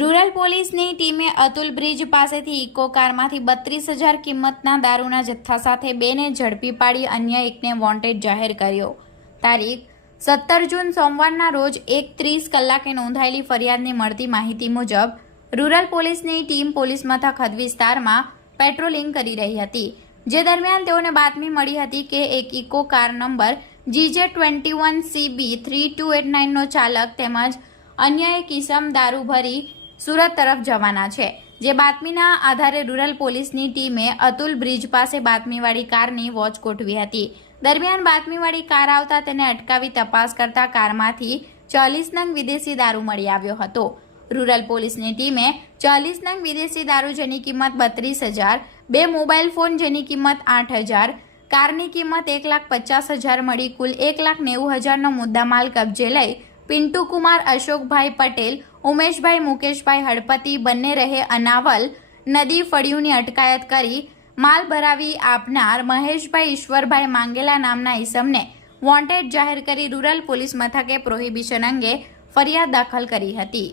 Rural પોલીસની ટીમે Atul bridge પાસેથી ઇકો કારમાંથી 32,000 કિંમતના દારૂના જથ્થા સાથે 2ને ઝડપી પાડી અન્ય એકને વોન્ટેડ જાહેર કર્યો। તારીખ 17 જૂન સોમવારના રોજ 1:30 કલાકે નોંધાયેલી ફરિયાદની મળતી માહિતી મુજબ રૂરલ પોલીસની ટીમ પોલીસ મથક હદ વિસ્તારમાં પેટ્રોલિંગ કરી રહી હતી, જે દરમિયાન તેઓને બાતમી મળી હતી કે એક ઇકો કાર નંબર GJ21CB3289નો ચાલક તેમજ અન્ય એક ઇસમ દારૂ ભરી સુરત તરફ જવાના છે। જે બાતમીના આધારે રૂરલ પોલીસની ટીમે અતુલ બ્રિજ પાસે બાતમીવાળી કારની વોચ ગોઠવી હતી। દરમિયાન બાતમીવાળી કાર આવતા તેને અટકાવી તપાસ કરતા કારમાંથી 40 નંગ વિદેશી દારૂ મળી આવ્યો હતો। રૂરલ પોલીસની ટીમે 40 નંગ વિદેશી દારૂ જેની કિંમત 32,000, 2 મોબાઈલ ફોન જેની કિંમત 8,000, કારની કિંમત 1,50,000 મળી કુલ 1,90,000નો મુદ્દામાલ કબજે લઈ પિન્ટુ કુમાર અશોકભાઈ પટેલ, ઉમેશભાઈ મુકેશભાઈ હળપતિ બંને રહે અનાવલ નદી ફળિયુની અટકાયત કરી માલ ભરાવી આપનાર મહેશભાઈ ઈશ્વરભાઈ માંગેલા નામના ઈસમને વોન્ટેડ જાહેર કરી રૂરલ પોલીસ મથકે પ્રોહિબિશન અંગે ફરિયાદ દાખલ કરી હતી।